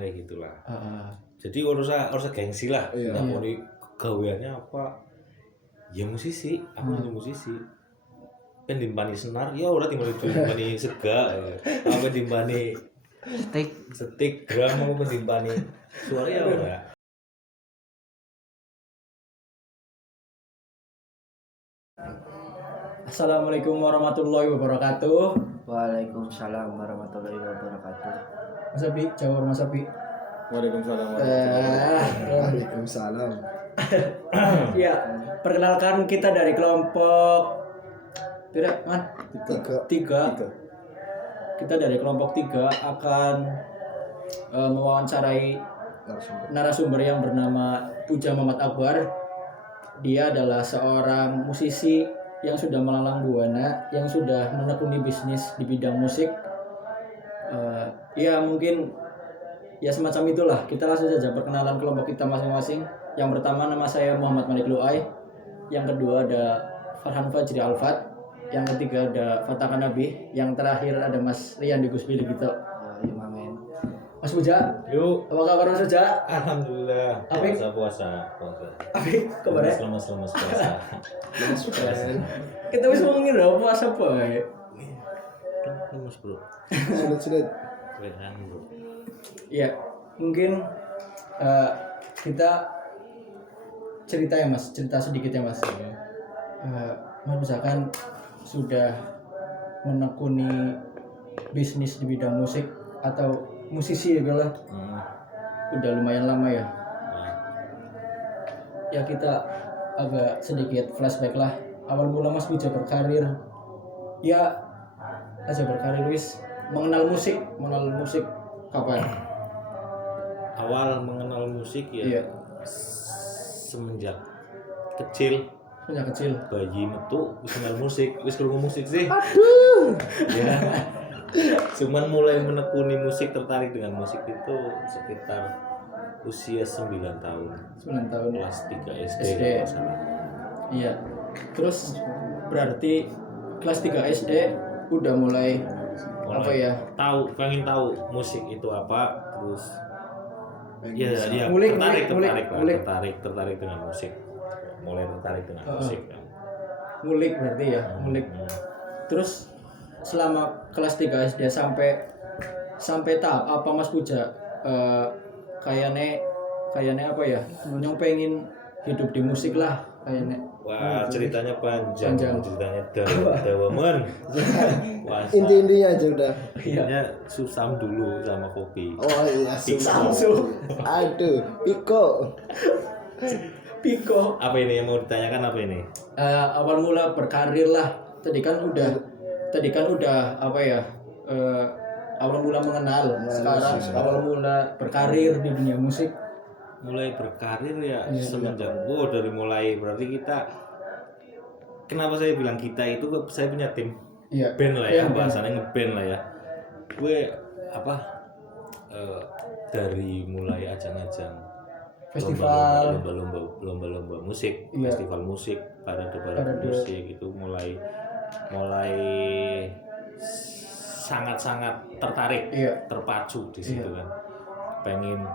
kayak gitulah. Jadi urusan gengsi lah. Nggak mau di gaweannya apa? Ya musisi, aku itu musisi. Kan dimbani senar, ya udah tinggal dimbani sega, apa dimbani steak drum mau dimbani suara ya udah. Assalamualaikum warahmatullahi wabarakatuh. Waalaikumsalam warahmatullahi wabarakatuh. Mas Abi, jawab Mas Abi. Waalaikumsalam Waalaikumsalam. Ya, perkenalkan kita dari kelompok tiga. Kita dari kelompok 3 akan mewawancarai narasumber yang bernama Puja Muhammad Akbar. Dia adalah seorang musisi yang sudah melalang buana, yang sudah menekuni bisnis di bidang musik. Ya mungkin ya semacam itulah. Kita langsung saja perkenalan kelompok kita masing-masing. Yang pertama nama saya Muhammad Malik Luai. Yang kedua ada Farhan Fajri Alfat. Yang ketiga ada Fatakan Nabi. Yang terakhir ada Mas Rian di Gusbili gitu. Mas Puja, Yuk, apa kabar Mas Puja? alhamdulillah. Apik? Puasa. Apik, kabar ya? Lemes puasa. Kita bisa ngomongin dong puasa apa ya? Lemes bro. Sulit. Keren bro. Iya, mungkin kita cerita ya Mas, cerita sedikit ya Mas. Mas misalkan sudah menekuni bisnis di bidang musik atau musisi ya lah, udah lumayan lama ya. Ya kita agak sedikit flashback lah. Awal mula Mas Puja berkarir, ya aja berkarir wis mengenal musik kapan? Awal mengenal musik ya. Iya. Semenjak kecil. Bayi metu wis kenal musik, wis krungu musik sih. Aduh. Ya. Cuman mulai menekuni musik, tertarik dengan musik itu sekitar usia 9 tahun. 9 tahun. Kelas 3 SD. Iya. Terus berarti kelas 3 SD udah mulai apa ya? Pengen tahu musik itu apa, terus ya tertarik dengan musik. Mulai tertarik dengan musik kan. Ngulik berarti ya, ngulik. Terus selama kelas 3 SD sampai tahap apa Mas Puja? Kayaknya apa ya? Yang pengen hidup di musik lah kayaknya. Wah, ceritanya panjang. Ceritanya dawaman. Inti-intinya aja udah. Intinya susam dulu sama kopi. Oh iya, Susam. Aduh, Piko. Apa ini yang mau ditanyakan apa ini? Awal mula berkarir lah. Tadi kan udah apa ya? Awal mula mengenal. Sekarang awal mula berkarir di dunia musik. Mulai berkarir ya semenjak dari mulai, berarti kita, kenapa saya bilang kita itu, saya punya tim band lah ya, bahasanya ngeband lah ya. Gue dari mulai ajang-ajang Festival, lomba musik, festival musik, parade musik itu mulai sangat-sangat tertarik, terpacu di situ kan. Pengen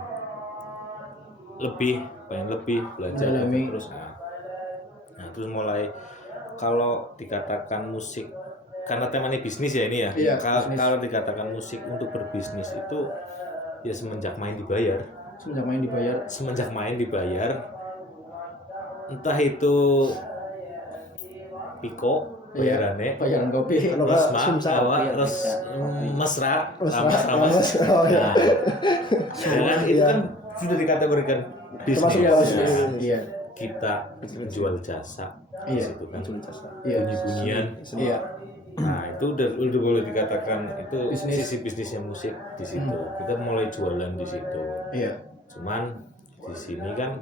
lebih belajar terus. Nah, terus mulai, kalau dikatakan musik, karena temanya bisnis ya ini ya. Kalau dikatakan musik untuk berbisnis itu ya semenjak main dibayar. Entah itu Piko, bayaran kopi, terus mesra. Nah, itu kan sudah dikategorikan bisnis. Iya. Kita jual jasa di situ kan. Bunyi-bunyian. Iya. Nah, itu udah boleh dikatakan itu sisi bisnisnya musik di situ. Kita mulai jualan di situ. Iya. Cuman di sini kan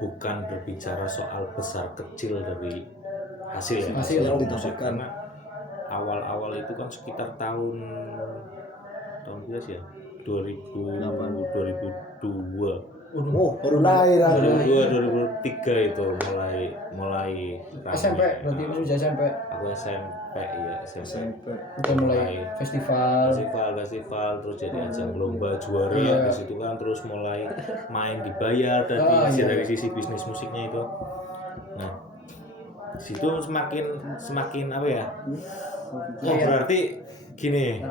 bukan berbicara soal besar kecil dari hasil yang musik, didapatkan. karena awal-awal itu kan sekitar tahun berapa sih ya? 2002. Oh, baru lahir. 2003 itu mulai SMP berarti sudah SMP. Aku SMP ya SMP. udah mulai festival. festival terus jadi ajang lomba juara Iya. di situ kan, terus mulai main dibayar dari dari sisi bisnis musiknya itu. Nah di situ semakin apa ya, oh berarti gini,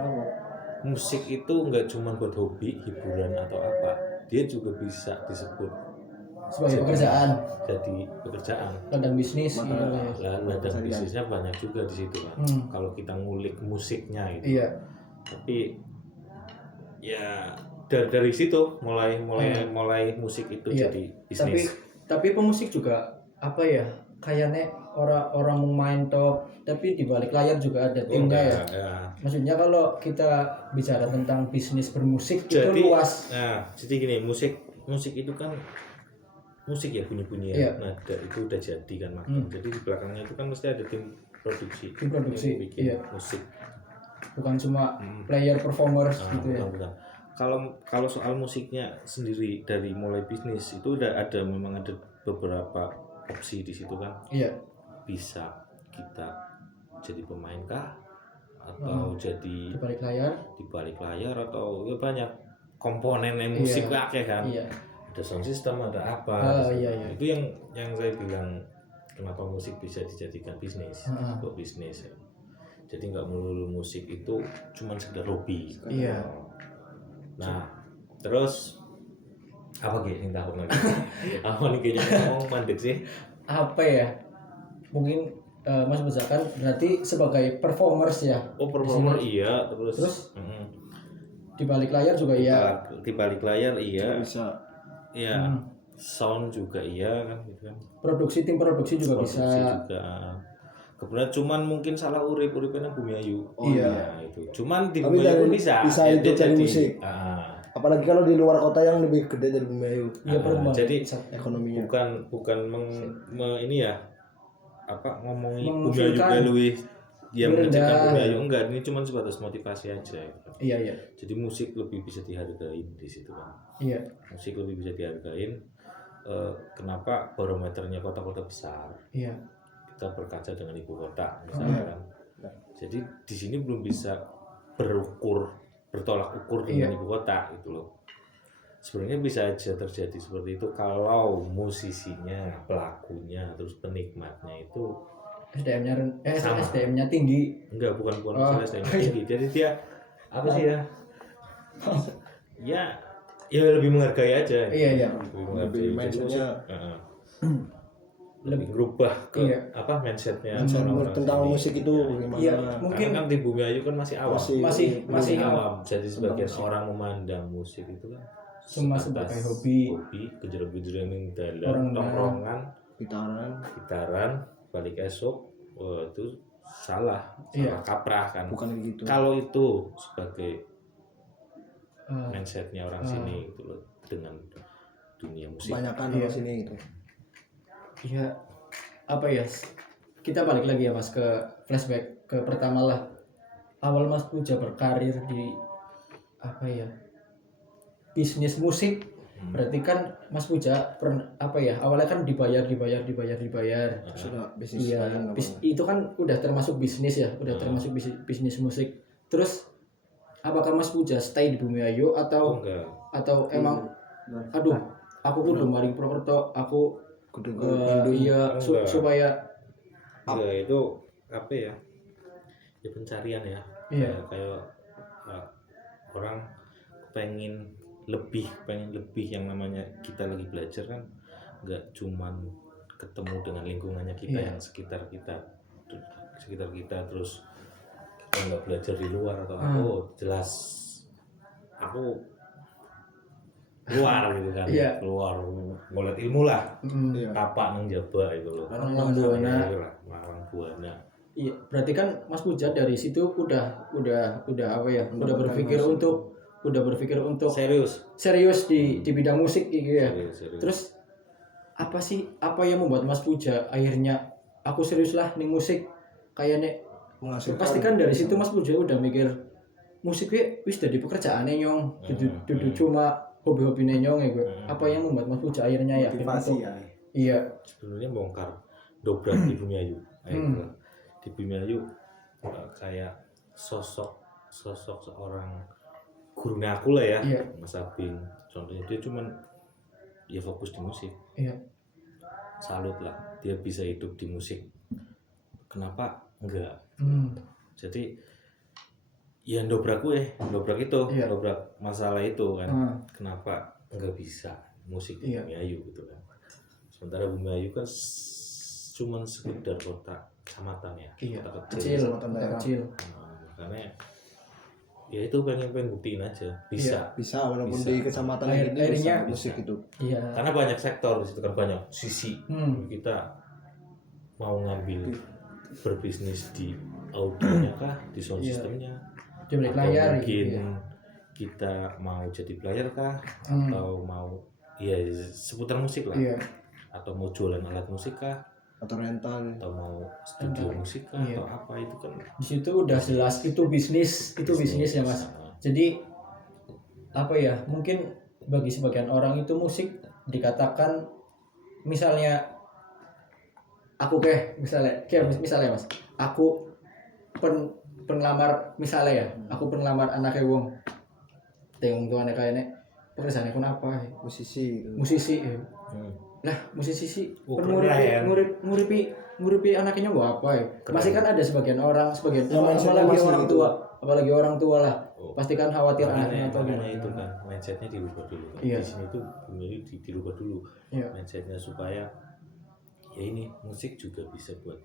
musik itu nggak cuma buat hobi, hiburan atau apa, dia juga bisa disebut Sebagai pekerjaan, jadi pekerjaan. ladang bisnis gitu ya. Ladang bisnisnya banyak juga di situ kan. Kalau kita ngulik musiknya gitu. Iya. Tapi ya dari situ mulai musik itu Iya. jadi bisnis. Tapi pemusik juga apa ya? Kayaknya orang mau main top, tapi di balik layar juga ada timnya ya. Maksudnya kalau kita bicara tentang bisnis bermusik Jadi, itu luas. Nah, jadi gini, musik itu kan musik ya, bunyi-bunyian. Iya. Nada itu udah jadi kan makin. Jadi di belakangnya itu kan mesti ada tim produksi. Yang bikin iya. musik. Bukan cuma player performers Nah, gitu ya. bukan. Kalau soal musiknya sendiri dari mulai bisnis itu memang ada beberapa opsi di situ kan. Iya. Bisa kita jadi pemain kah, atau jadi Di balik layar atau ya banyak komponennya musik kan. Iya. Ada sound system, ada apa. Iya. Itu yang saya bilang kenapa musik bisa dijadikan bisnis, untuk bisnis ya. Jadi nggak melulu musik itu cuma sekedar hobi. Iya. Nah, terus apa yang tahu lagi? Apa nih kayaknya ngomong mandek sih? Apa ya? Mungkin Mas Bezakan berarti sebagai performers ya. Oh, performer iya, terus di balik layar juga iya. Di balik layar iya. Bisa. Iya. Sound juga iya kan gitu kan. Tim produksi juga bisa. Juga. Kebetulan cuman mungkin salah urip-uripnya Bumi Ayu. Iya. Nah, itu. Cuman di Tapi Bumi Ayu dari- bisa itu dia dari jadi. musik. Ah. Apalagi kalau di luar kota yang lebih gede dari Bumi Ayu Iya, perempuan. jadi ekonominya. bukan ini ya, apa ngomongin Bumi Ayu Mengufilkan. melalui dia Merendah. mengecekkan Bumi Ayu, enggak, ini cuma sebatas motivasi aja gitu. Iya. Jadi musik lebih bisa dihargain di situ kan. Iya. Musik lebih bisa dihargain. Kenapa barometernya kota-kota besar? Iya. Kita berkaca dengan ibu kota misalnya kan. Jadi di sini belum bisa bertolak ukur dengan ibu kota gitu loh. Sebenarnya bisa aja terjadi seperti itu kalau musisinya, pelakunya, terus penikmatnya itu SDM-nya tinggi. enggak, bukan masalah SDM tinggi. Jadi dia apa sih ya? Ya lebih menghargai aja. Iya. Lebih mindsetnya lebih berubah ke Iya. apa mindsetnya tentang sini. musik itu gimana? Iya, Mungkin mungkin kan di Bumi Ayu kan masih awam. masih awam. Jadi sebagian orang memandang musik itu kan cuma sebatas sebagai hobi. kejer-kejeran yang dalam Orang tongkrongan, Gitaran balik esok, itu salah Iya. kaprah kan. bukan gitu. Kalau itu sebagai mindsetnya orang sini gitu loh, dengan dunia musik. Kebanyakan Iya. di sini gitu. Iya, apa ya? Kita balik lagi ya Mas ke flashback ke pertama lah. Awal Mas Puja berkarir di apa ya? Bisnis musik. Berarti kan Mas Puja awalnya kan dibayar. Sudah bisnis Iya, lain itu kan udah termasuk bisnis ya, udah termasuk bisnis musik. Terus apakah Mas Puja stay di Bumi Ayu atau Enggak. emang aduh, aku kudu maring Prokerto, aku supaya Enggak, itu apa ya? Ya pencarian ya. Iya. Kayak orang pengen lebih yang namanya kita lagi belajar kan, nggak cuman ketemu dengan lingkungannya kita yang sekitar kita terus kita nggak belajar di luar atau jelas aku keluar gitu kan. Keluar ngeliat ilmu lah, kapak nang jaba itu loh, Larang Buana. Iya, berarti kan Mas Puja dari situ udah apa ya? Udah berpikir untuk serius di bidang musik gitu ya. Serius. Terus apa yang membuat Mas Puja akhirnya aku serius lah nih musik kayaknya pasti kan dari situ Mas Puja udah mikir musik wis jadi pekerjaannya nyong, dudu cuma hobi-hobi nyong ya gue. Apa yang membuat Mas Puja akhirnya yakin untuk iya sebenarnya bongkar dobrak di Bumi Ayu. Di Bumi Ayu kayak sosok seorang gurunya aku lah ya, Iya. Mas Abing. Contohnya dia cuman ya fokus di musik. Iya. Salut lah, dia bisa hidup di musik. Kenapa enggak? Jadi ya dobrak itu, Iya. dobrak masalah itu kan. Kenapa enggak bisa musik di Iya. Bumi Ayu gitu kan? Sementara Bumi Ayu kan cuman sekedar kota kecamatan ya, Iya. kota Kecil. Kecil. Makanya ya itu pengen buktiin aja bisa. Bisa walaupun Bisa. di kecamatan ini Akhirnya bisa musik itu. Iya. Karena banyak sektor di situ kan, banyak sisi. Kita mau ngambil berbisnis di audionya kah, di sound Iya. systemnya, Di balik atau layar mungkin gitu. kita mau jadi player kah, atau mau ya seputar musik lah, Iya. atau mau jualan alat musik kah, Atau rental. atau mau studio musik kah, Iya. atau apa itu kan Di situ udah jelas itu bisnis ya Mas. Jadi apa ya, mungkin bagi sebagian orang itu musik dikatakan misalnya aku misalnya Mas, aku penlamar misalnya ya, aku penlamar anaknya wong tengok tuane kayaknya pekerjaannya pun apa ya? Musisi. Musisi ya. Lah musisi sih keren. nguripi anaknya mau apa ya? Keren. Pasti kan ada sebagian Yang mindsetnya apalagi masih orang gitu. tua, apalagi orang tua lah. Oh. Pasti kan khawatir anaknya atau makanya gimana. itu kan mindsetnya dirubah dulu kan. Iya. Di sini tuh Bumi dirubah dulu Iya. mindsetnya supaya ya ini musik juga bisa buat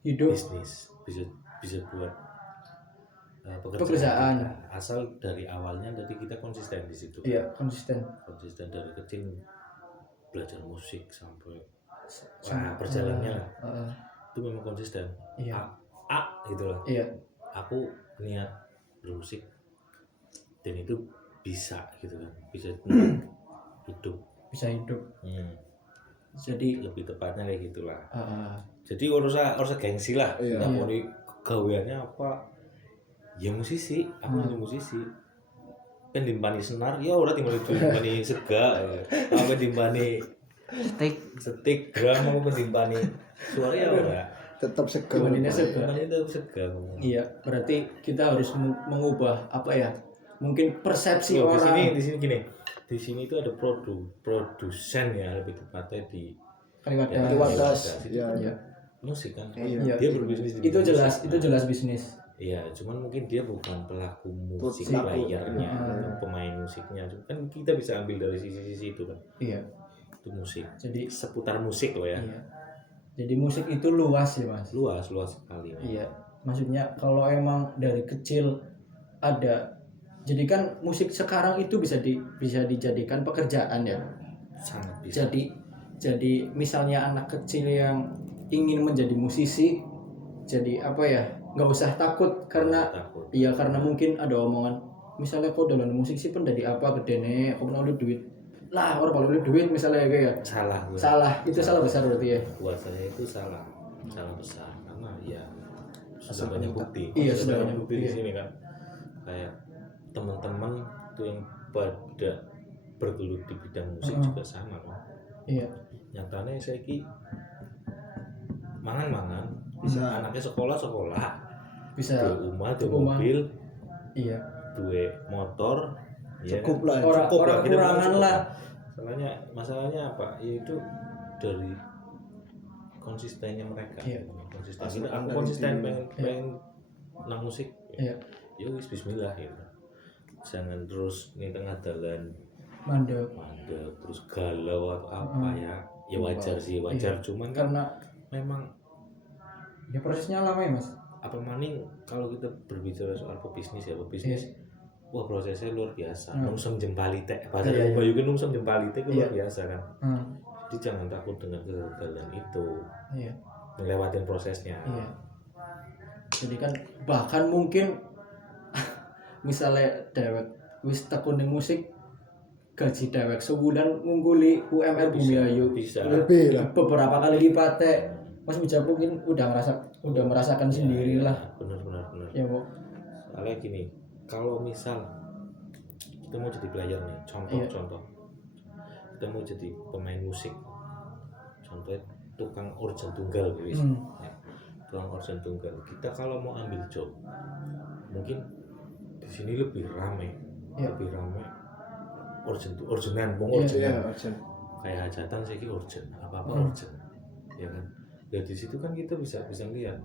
Hidup. bisnis, bisa buat Pekerjaan. kita. Asal dari awalnya tadi kita konsisten di situ. Iya, konsisten. Konsisten dari kecil belajar musik sampai perjalanannya lah. Itu memang konsisten. Iya. Gitulah. Iya. Aku niat bermusik dan itu bisa gitu kan, bisa hidup. Bisa hidup. Jadi Lebih tepatnya kayak gitulah. Jadi urusan gengsi lah. Iya. Nggak mau di gaweannya apa? Ya musisi, aku itu musisi. Kan dimpani senar, ya udah tinggal dimpani sega, apa dimpani setik drum, mau dimpani suara ya udah. Tetap segar. Dimaninnya sega. Dimpani itu sega. Iya, berarti kita harus mengubah apa ya? Mungkin persepsi Loh, orang. di sini gini. Di sini itu ada produsen ya, lebih tepatnya di Kaliwadas. Kaliwadas. Iya. Iya. Musik kan. Iya. Dia berbisnis di Itu bidang jelas, musik. itu jelas bisnis. Iya, cuman mungkin dia bukan pelaku musik Pelaku, layarnya, iya. atau pemain musiknya. Kan kita bisa ambil dari sisi-sisi itu kan. Iya. Itu musik. Jadi Seputar musik loh ya. iya. Jadi musik itu luas ya Mas. Luas sekali. Man. Iya. Maksudnya kalau emang dari kecil ada, jadi kan musik sekarang itu bisa dijadikan pekerjaan ya. Sangat bisa. Jadi misalnya anak kecil yang ingin menjadi musisi, jadi apa ya, nggak usah takut karena Takut. iya, karena mungkin ada omongan misalnya kok dalam musik sih pen dari apa gede nih, kok oleh duit lah, orang kalau oleh duit misalnya kayak Salah gue. itu salah besar berarti ya. Buat saya itu salah besar karena ya sudah banyak bukti. Iya, sudah banyak bukti bukti. di sini kan. Kayak teman-teman tuh yang pada bergelut di bidang musik juga sama kan. Iya. Nyatanya saya ki mangan Bisa. anaknya sekolah Bisa dua rumah dua rumah. mobil Iya. dua motor ya Cukup lah. Orang kita kurangan cukup. lah. masalahnya apa yaitu dari konsistennya mereka. Iya. Konsisten Asal gitu. Aku dari konsisten diri. pengen nang musik Iya. ya wis bismillah gitu, jangan terus nih tengah jalan Mandek. terus galau atau apa ya wajar sih wajar, cuman kan Karena memang ya prosesnya lama ya Mas. apa maning kalau kita berbicara soal pebisnis ya pebisnis Iya. wah prosesnya luar biasa. Hmm. Nungsem jempalite bahasa Iya, iya. Bayukin nungsem jempalite itu luar Iya. biasa kan. Jadi jangan takut dengan kegagalan itu, Iya. ngelewatin prosesnya. Iya. Jadi kan bahkan mungkin misalnya dewek wis tekuni musik, gaji dewek sebulan ngungguli UMR Bumi Ayu bisa. Lebih lah. beberapa kali lipat. Mas Bijak mungkin udah merasakan sendiri lah. Benar. Ya Bu. Soalnya gini, kalau misal kita mau jadi player nih, Iya. contoh kita mau jadi pemain musik, contohnya tukang urjan tunggal gitu. Ya. tukang organ tunggal. Kita kalau mau ambil job, mungkin di sini lebih ramai, lebih ramai organan, organan. Urgent. Kayak hajatan sih urgent, apa urgent, ya kan? Ya di situ kan kita bisa lihat,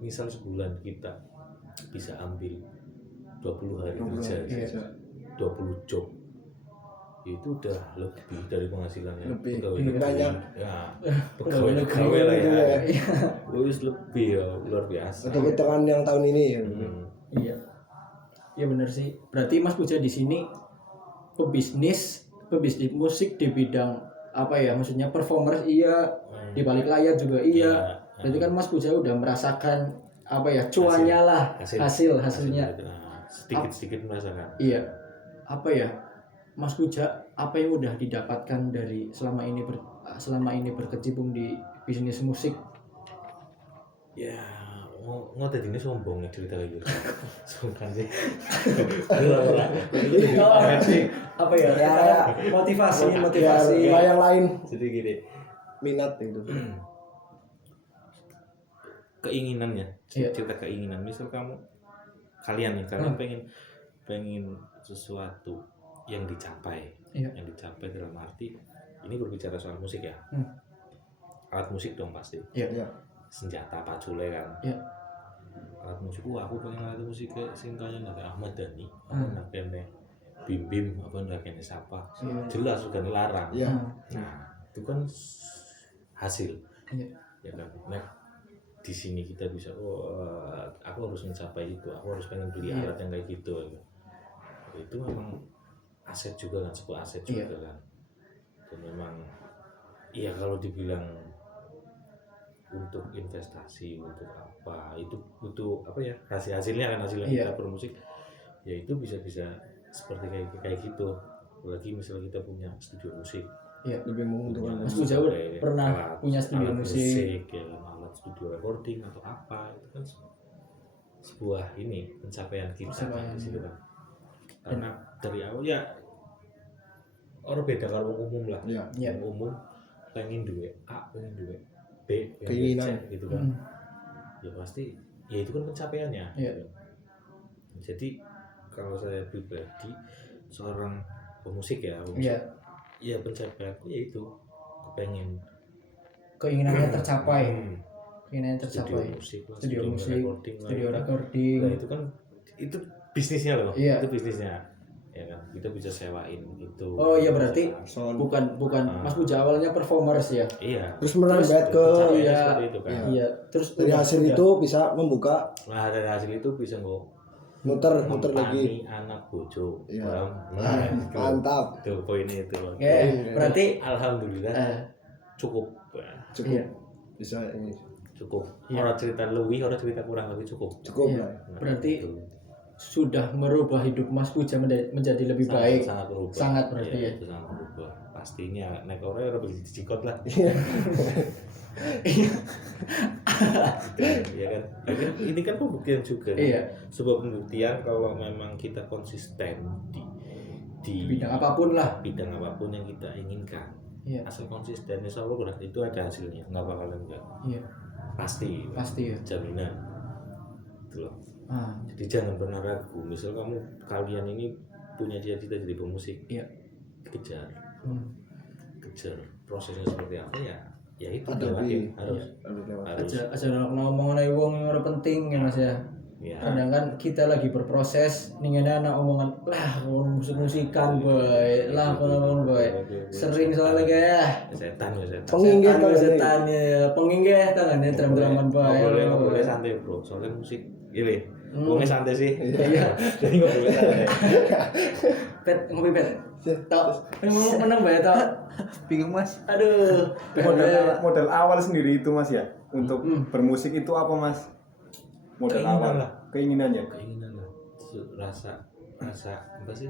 misal sebulan kita bisa ambil 20 hari kerja, 20 job, itu udah lebih dari penghasilannya Lebih pegawai banyak. ya pegawai lah ya, wis lebih ya, luar biasa. Untuk hitungan yang tahun ini ya. Iya. Ya benar sih. Berarti Mas Puja di sini pebisnis musik di bidang apa ya? Maksudnya performer iya, di balik layar juga iya. Berarti kan Mas Puja udah merasakan apa ya? Cuannya lah, hasilnya. Sedikit merasakan. Iya. Apa ya? Mas Puja, apa yang udah didapatkan dari selama ini berkecimpung di bisnis musik? Ya, mau tadi ini sombong ya cerita kayak gitu. Sungkan sih. Apa ya? Motivasi. Yang lain Jadi gini, minat itu. keinginannya, cerita keinginan. Misal kalian pengen sesuatu yang dicapai, yang dicapai dalam arti ini berbicara soal musik ya, alat musik dong pasti, senjata pacule kan, alat musik. Aku pengen alat musik kayak singkatnya kayak Ahmad Dhani, nak kene Bim apa nak kene siapa, jelas sudah dilarang. Nah itu kan hasil, ya kan. Nah di sini kita bisa, aku harus mencapai itu, aku harus pengen beli alat yang kayak gitu. Itu memang aset juga kan, sebuah aset juga kan. Dan memang iya kalau dibilang untuk investasi, untuk apa, itu butuh apa ya, hasilnya kan, hasilnya kita bermusik ya itu bisa seperti kayak gitu. Apalagi misalnya kita punya studio musik, lebih menguntungkan. Mas Puja pernah punya studio musik ya, alat studio recording atau apa, itu kan sebuah pencapaian kita kan di situ kan. Karena dari awal ya orang beda kalau umum lah, umum pengen duit A, pengen duit B, pengen duit C gitu kan. Ya pasti ya itu kan pencapaiannya. Jadi kalau saya pribadi seorang pemusik ya pencapaianku ya itu keinginannya tercapai. Studio musik, studio recording. Nah itu kan itu bisnisnya loh, itu bisnisnya. Ya kan, kita bisa sewain itu. Oh iya, berarti bukan Mas Puja awalnya performers ya. Iya. Terus merambat ke itu kan. Iya. Terus dari hasil itu bisa membuka. Nah dari hasil itu bisa muter lagi. Anak bojo. Mantap. Itu poinnya itu. Berarti alhamdulillah cukup. Bisa ini. Cukup. Orang cerita lebih, orang cerita kurang, tapi cukup. Cukup lah. Berarti sudah merubah hidup Mas Puja menjadi lebih baik. Sangat berubah. Sangat berarti ya. Itu sangat berubah. Pastinya nek ora beli dicikot lah. Iya kan. Ini kan pembuktian juga. Sebuah pembuktian kalau memang kita konsisten di bidang apapun lah. Bidang apapun yang kita inginkan. Asal konsisten, insya Allah itu ada hasilnya. Nggak bakalan enggak. Pasti ya. Jaminan. Itu loh. Jadi jangan pernah ragu. Misal kalian ini punya cita-cita jadi pemusik, kejar prosesnya seperti apa ya itu harus aja ngomongan wong yang ora penting ya Mas ya. Kadang kan kita lagi berproses ninggane anak omongan lah musik-musikan bae lah kono bae sering soalnya kayak setan penginggih tangane drum-druman bae boleh santai bro, soalnya musik gile ngomongnya santai sih. Jadi nggak boleh santai. Ngopi pet. Tok. Menang bae tok. Bingung Mas. Aduh. Modal awal sendiri itu Mas ya. Untuk bermusik itu apa Mas? Modal awal lah. Keinginan lah. Rasa apa sih?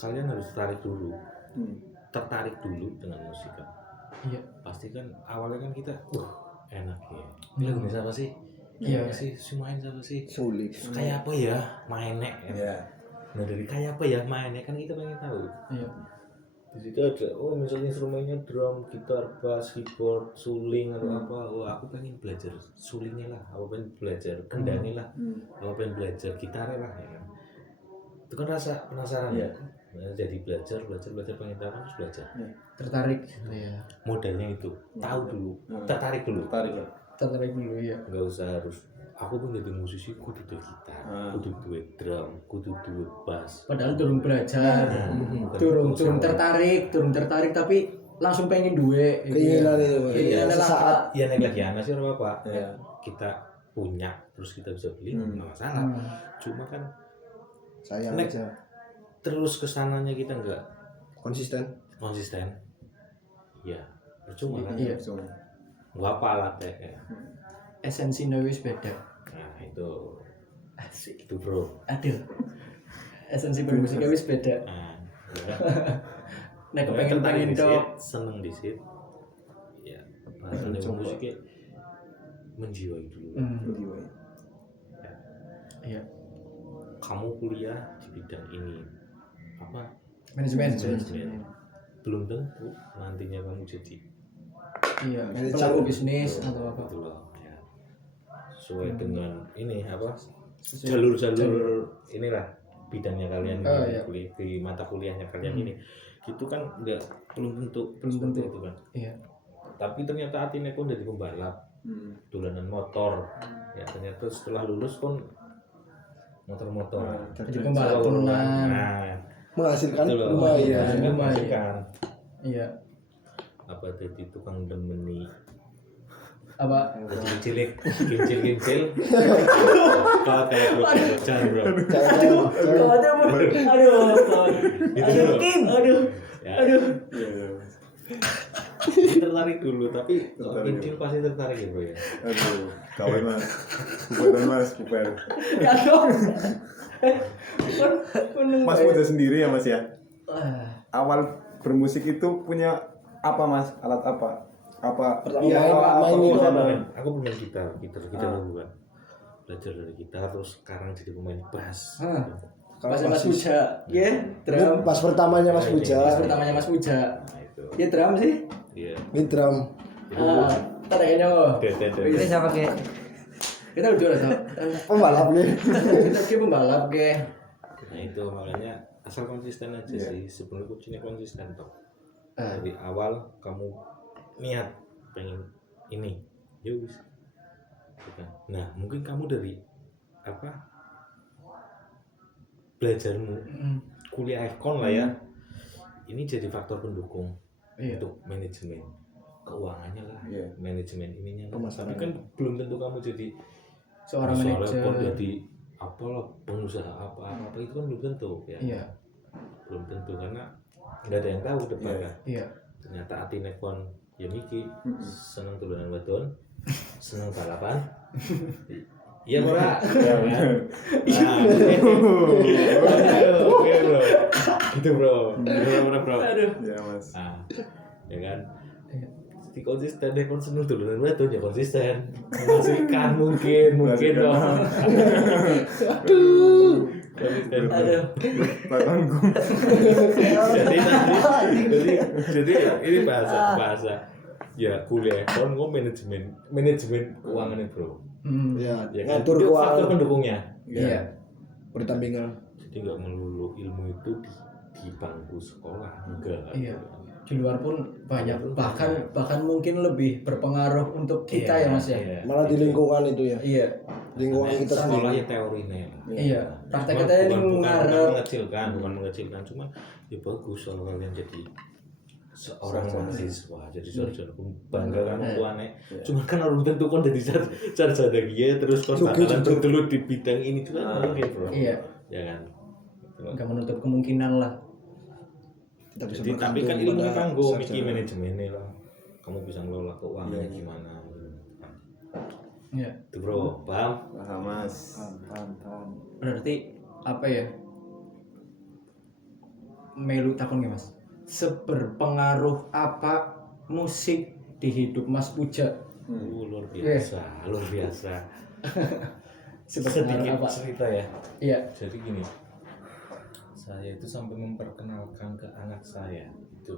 Kalian harus tertarik dulu dengan musik kan. Pasti kan awalnya kan kita enak ya. Lagu siapa sih? Main siapa sih? Sulit. Kayak apa ya mainnya? Nah dari kayak apa ya mainnya kan kita pengen tahu. Di situ ada misalnya instrumennya drum, gitar, bass, keyboard, suling atau apa. Aku pengen belajar sulingnya lah, aku pengen belajar kendangnya lah, aku pengen belajar gitarnya lah ya kan. Itu kan rasa penasaran ya. Nah, jadi belajar pengen tahu harus belajar. Tertarik ya. Modalnya itu tahu dulu, tertarik dulu. Tertarik dulu ya. Enggak usah harus aku pun jadi musisi kudu duwe gitar, kudu duwe drum, kudu duwe bass. Padahal turun belajar, turun tertarik tapi langsung pengen duwe. Keinginan itu. Keinginan Sesaat. Ya nek lagi anak sih ora apa-apa. Kita punya terus kita bisa beli nggak masalah. Cuma kan Sayang Nek. aja. terus kesananya kita nggak Konsisten. ya percuma kan. Iya. Nggak apa alat ya. Esensinya wis beda. Nah itu itu bro. Aduh. Esensi bermusiknya wis beda. Nah, Nek kepengen tok. seneng disit. Ya bahasanya musiknya menjiwai dulu. Iya. Kamu kuliah di bidang ini apa? Manajemen. Belum tentu nantinya kamu jadi Iya. Pelaku bisnis atau apa? gitu loh ya. Sesuai dengan ini apa? Jalur-jalur inilah bidangnya kalian Iya. di mata kuliahnya kalian ini. Gitu kan belum tentu tentu. itu kan. Iya. Tapi ternyata hatinya pun jadi pembalap. Dolanan motor. Ya ternyata setelah lulus pun motor-motor. Jadi pembalap turunan. Nah, Menghasilkan itu loh. lumayan. Menghasilkan. Iya. Apa jadi tukang demeni Apa? cilik kincil kalau kayak bro jangan bro Aduh. ya. Tertarik dulu tapi kincil pasti tertarik ya bro ya. Aduh, kawan mas, bukan. Ya dong. Mas punya sendiri ya mas ya. Awal bermusik itu punya apa mas? Alat apa? Apa? Pertama Iya, main itu apa? Aku pemain gitar dulu kan. Belajar dari gitar terus sekarang jadi pemain bass. Pas Mas Puja, ya, drum. Pas pertamanya Mas Puja. Pas pertamanya Mas Puja. Nah itu. Ya drum sih. Iya. Ini drum. Ntar kayaknya mau. Ini siapa kayak Kita udah lah. Pembalap nih. Kita ki pembalap ke. Nah itu makanya asal konsisten aja sih. Sebelum kuncinya konsisten toh. Dari awal kamu niat pengen ini, ya wis. Nah mungkin kamu dari apa belajarmu kuliah ekon lah ya. Ini jadi faktor pendukung untuk manajemen keuangannya lah, manajemen ininya. Tapi kan belum tentu kamu jadi Seorang manajer. jadi apalah pengusaha apa itu kan belum tentu ya. Iya. Belum tentu karena nggak ada yang tahu depannya. Iya. Ternyata atine kon ya Miki seneng dolanan wadon, seneng balapan. Iya Mbak. Ya kan. Oke bro. Gitu bro. Bro. Ya mas. Ah, ya kan. Di konsisten deh kon seneng dolanan wadon ya konsisten. Menghasilkan mungkin dong. Aduh. Tanggung. jadi ini bahasa ya kuliah kon manajemen keuangannya bro. Ya, Ya kan? ngatur Itu faktor keuangan. pendukungnya. Iya. Pertandingan. Jadi nggak melulu ilmu itu di bangku sekolah enggak. Iya. Di luar pun banyak, bahkan mungkin lebih berpengaruh untuk kita ya Mas ya. Iya. Malah di lingkungan itu ya. Iya. Lingkungan kita sekolah sendiri. ya teorinya. Iya. Praktek kita ini bukan mengarep. mengecilkan, cuma ya bagus kalau kalian jadi seorang mahasiswa, jadi sarjana bangga kamu tuane. Cuma kan orang tentu kan jadi sarjana dia terus kau bakalan dulu di bidang ini juga mungkin bro. Iya. Ya kan. Enggak menutup kemungkinan lah. Kita bisa Jadi tapi kan ilmu pada tanggung sarjana. iki manajemennya lah. Kamu bisa ngelola keuangannya gimana. Iya. Itu bro, paham? Paham mas. Berarti apa ya? Melu takon nggak Mas? Seberpengaruh apa musik di hidup Mas Puja? Luar biasa, luar biasa. Seberpengaruh Sedikit apa? cerita ya. Iya. Jadi gini, Saya itu sampai memperkenalkan ke anak saya itu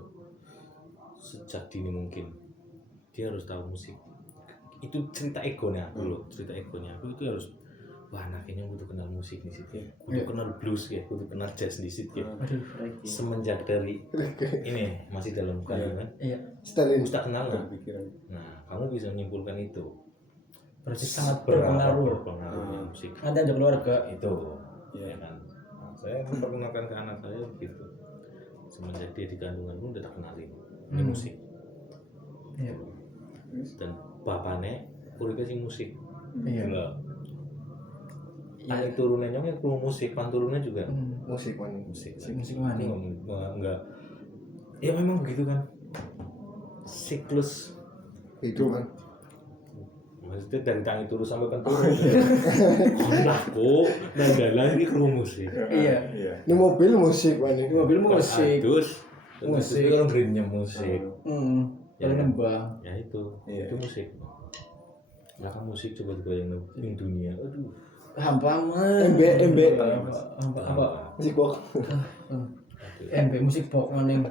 sejak dini mungkin dia harus tahu musik. Itu cerita egonya aku loh, cerita egonya aku itu harus wah anak ini butuh kenal musik nih sih, butuh kenal blues ya, butuh kenal jazz di situ ya. Semenjak dari ini masih dalam kandungan, Stalin. Ustaz kenal lah. Nah, kamu bisa menyimpulkan itu. Berarti sangat Berpengaruh berpengaruh. musik Ada aja keluarga. itu, ya kan. Nah, saya memperkenalkan ke anak saya begitu. Semenjak dia di kandungan pun udah tak kenalin ini musik. Iya. Dan bapaknya kurang sing musik. Iya. Gila. Tali turunannya kan perlu musik, panturunnya juga Musik man. musik. Musik mana? Enggak. Ya memang begitu kan. Siklus Itu kan. maksudnya dari tangi turun sampai kan turun. Konakku dan jalan ini perlu musik. Iya. Ini mobil musik man. Di mobil musik. Terus Musik. kalau greennya musik. Jalan nembang. Ya itu musik. Lah kan musik coba yang dunia. Aduh. Hampa MB. apa? Musik box. MB musik pop maning.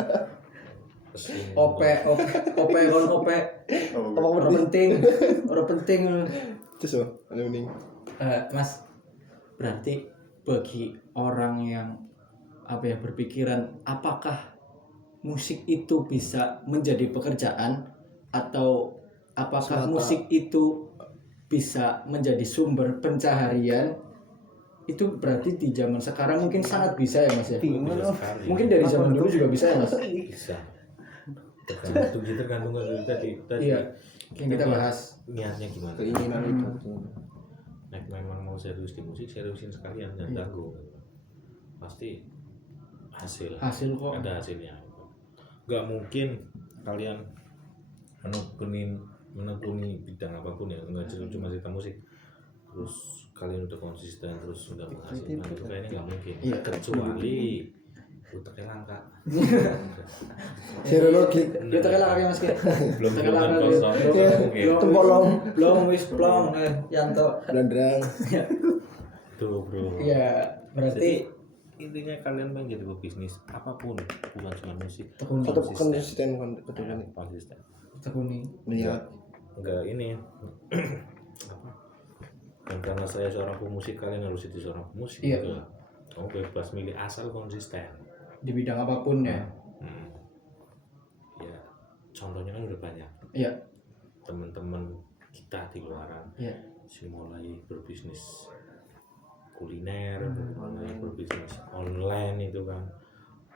Ope kon ope. Orang penting. Terus oh, ada mending. Mas, berarti bagi orang yang berpikiran apakah musik itu bisa menjadi pekerjaan atau apakah musik itu bisa menjadi sumber pencaharian, itu berarti di zaman sekarang mungkin sangat bisa ya Mas ya. Mungkin dari zaman dulu juga bisa ya Mas. Bisa. Tergantung tadi. Iya. Yang kita bahas Niatnya gimana? Keinginan itu. Nek memang mau serius di musik, seriusin sekalian jangan tanggung. Pasti hasil kok. ada hasilnya. Nggak mungkin kalian menekuni bidang apapun ya, nggak cuma cerita musik terus kalian udah konsisten terus sudah menghasilkan itu kayaknya nggak mungkin. Kecuali utaknya langka. Serologi. Ya terkenal Mas ya. belum kosong Tempolong. Wis plong Yanto. Blandrang. tuh bro. Iya, berarti Intinya kalian pengen jadi pebisnis apapun, bukan cuma musik. Tetap konsisten Konsisten. tekuni. Niat. Enggak ini apa? Dan karena saya seorang pemusik, kalian harus jadi seorang pemusik. Iya. Enggak. Kamu bebas milih asal konsisten. Di bidang apapun ya. Ya, contohnya kan udah banyak. Iya. Teman-teman kita di luaran. Iya. Mulai berbisnis kuliner, mulai berbisnis online itu kan.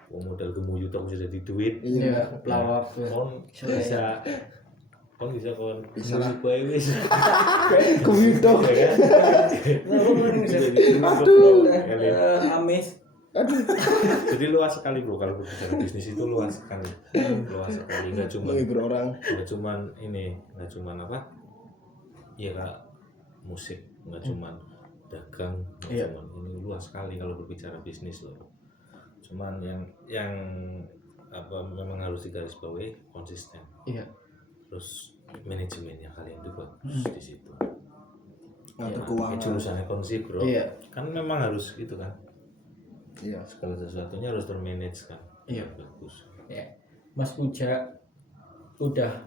Modal gemuyut aku bisa jadi duit. Iya, pelawak. Kon bisa Bisa lah. bae wis. Kumito. Amis. Jadi luas sekali bro, kalau berbicara bisnis itu luas sekali. Nggak cuma Menghibur orang. nggak cuma apa? Ya kak musik, nggak cuma dagang, nggak cuma ini luas sekali kalau berbicara bisnis loh. Cuman yang apa memang harus digarisbawahi konsisten. Iya. Terus manajemennya kalian itu bagus di situ. Ngatur keuangan. Jurusannya konsep bro. Iya. Kan memang harus gitu kan. Iya. Segala sesuatunya harus termanage kan. Iya. Bagus. Ya. Mas Puja udah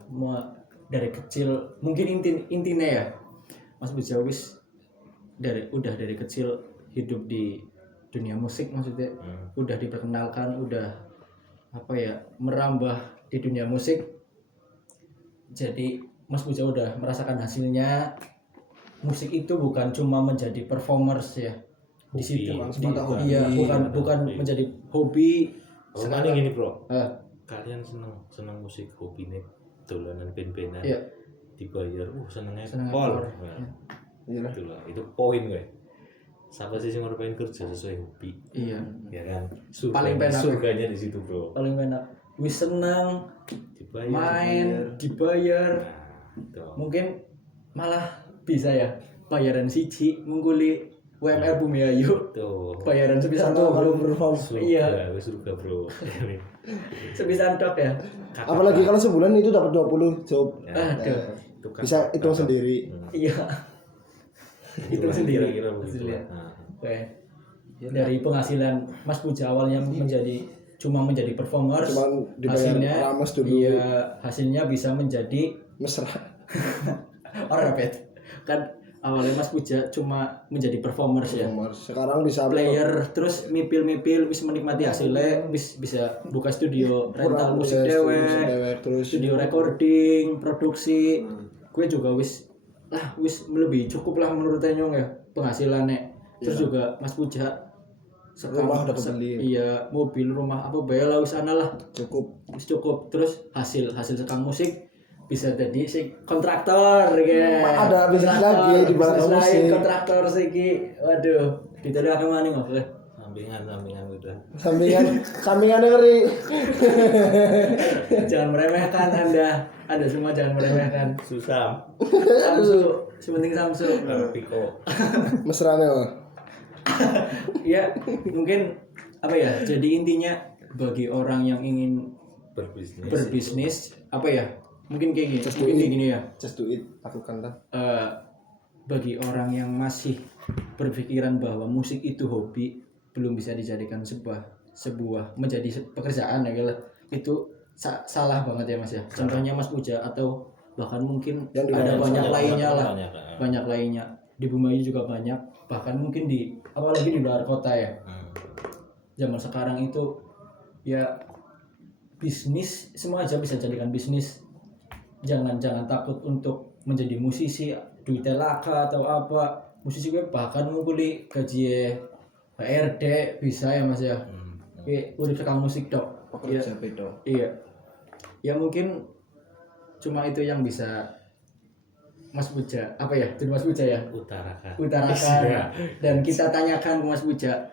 dari kecil, mungkin intinya ya, Mas Puja udah dari kecil hidup di dunia musik, maksudnya udah diperkenalkan, udah merambah di dunia musik. Jadi Mas Puja udah merasakan hasilnya. Musik itu bukan cuma menjadi performers ya. Di situ bukan menjadi hobi. Sekarang gini bro, kalian seneng musik hobi nih, dolanan band-bandan, iya. dibayar, senengnya Seneng pol. pol. Iya. Itu poin gue. Siapa sih yang ngapain kerja sesuai hobi? Iya. Ya kan. Paling penak. Surganya di situ bro. Paling enak. Wis seneng Dibayar. dibayar. Nah, Mungkin malah bisa ya bayaran siji mengguli UMR Bumi Ayu. tuh. Bayaran sepisan Satu tok. kalau perform. Iya. Surga bro. Sepisan tok ya. Apalagi kalau sebulan itu dapat 20 job. Aduh. Bisa hitung sendiri. Iya. Itu sendiri. Kira-kira begitu. Hasilnya. Nah, Oke. dari penghasilan Mas Puja awalnya cuma menjadi performer, Cuman dibayar hasilnya rames dulu. iya hasilnya bisa menjadi Mesra. orang rapid kan awalnya Mas Puja cuma menjadi performers ya Sekarang bisa player terus mipil wis menikmati hasilnya bisa buka studio rental musik dewek terus studio recording produksi gue juga wis lebih cukup lah menurut Tenyong ya penghasilannya terus juga Mas Puja rumah udah kebeli. iya mobil rumah apa bayar lah wis ana lah cukup. cukup terus hasil sekang musik bisa jadi si kontraktor ya. Ada bisnis lagi di belakang musik. Kontraktor sih waduh kita udah akan mana ngobrol sampingan udah. Sampingan ngeri. jangan meremehkan anda semua jangan meremehkan Susah. Samsu sepenting Samsu Piko. Mesrane loh. ya mungkin apa ya jadi intinya bagi orang yang ingin berbisnis apa ya mungkin kayak gini ya Just do it, lakukanlah. Bagi orang yang masih berpikiran bahwa musik itu hobi belum bisa dijadikan sebuah menjadi pekerjaan ya kalau itu salah banget ya Mas ya. Contohnya Mas Puja atau bahkan mungkin Yang ada banyak lainnya lah. Banyak. Banyak lainnya. Di Bumayu juga banyak, bahkan mungkin apalagi di luar kota ya. Zaman sekarang itu ya bisnis semua aja bisa jadikan bisnis. Jangan takut untuk menjadi musisi duitnya laka atau apa musisi gue bahkan ngukuli gaji HRD bisa ya Mas ya udah sekang musik dok Pekerja beda. iya ya mungkin cuma itu yang bisa Mas Puja apa ya itu Mas Puja ya Utarakan dan kita tanyakan ke Mas Puja